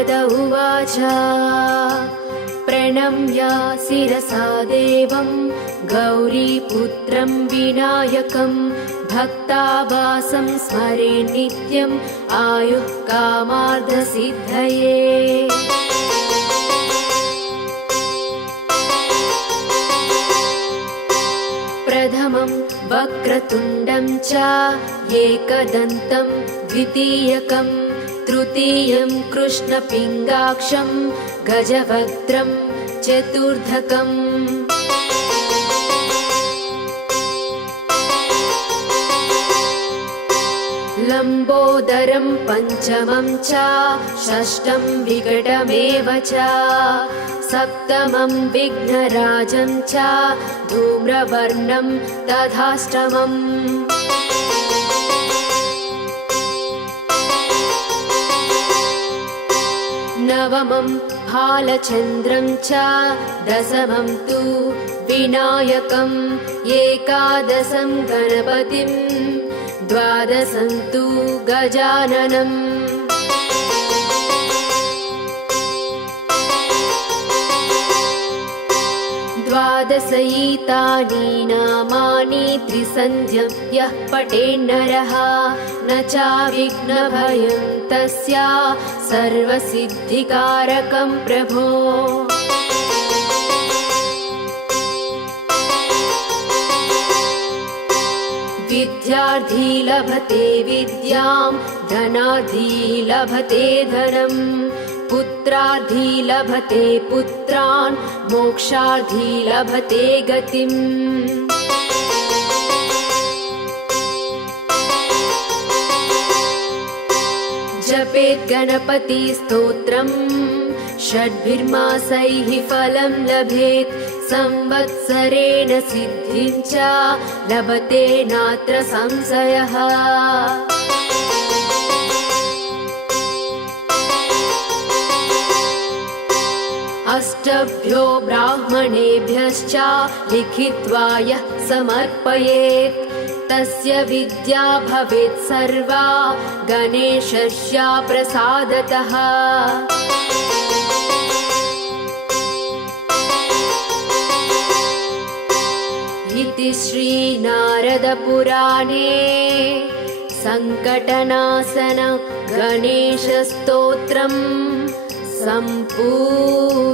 नारद उवाच। प्रणम्य शिरसा देवं गौरीपुत्रं विनायकं भक्तावासं स्मरे नित्यम् आयुः कामार्धसिद्धये प्रथमं वक्रतुण्डं च एकदन्तं द्वितीयकं तृतीयं कृष्णपिङ्गाक्षं गजवक्त्रं चतुर्धकम् लम्बोदरं पञ्चमं च षष्ठं विकटमेव च सप्तमं विघ्नराजं च धूम्रवर्णं तथाष्टमम् नवमं फालचन्द्रं च दशमं तु विनायकम् एकादशं गणपतिं द्वादशं तु गजाननम् द्वादशैतानि नामानि त्रिसन्ध्यं यः पठेन्नरः न चाविघ्नभयं तस्य सर्वसिद्धिकारकं प्रभो। विद्यार्थी लभते विद्यां धनार्थी लभते धनम् पुत्रार्थी लभते पुत्रान् मोक्षार्थी लभते गतिम्। जपेत् गणपतिस्तोत्रम् षड्भिर्मासैः फलं लभेत् संवत्सरेण सिद्धिं च लभते नात्र संशयः अष्टभ्यो ब्राह्मणेभ्यश्च लिखित्वा यः समर्पयेत्। तस्य विद्या भवेत् सर्वा गणेशस्य प्रसादतः। इति श्रीनारदपुराणे सङ्कटनाशन गणेशस्तोत्रम् सम्पूर्णम्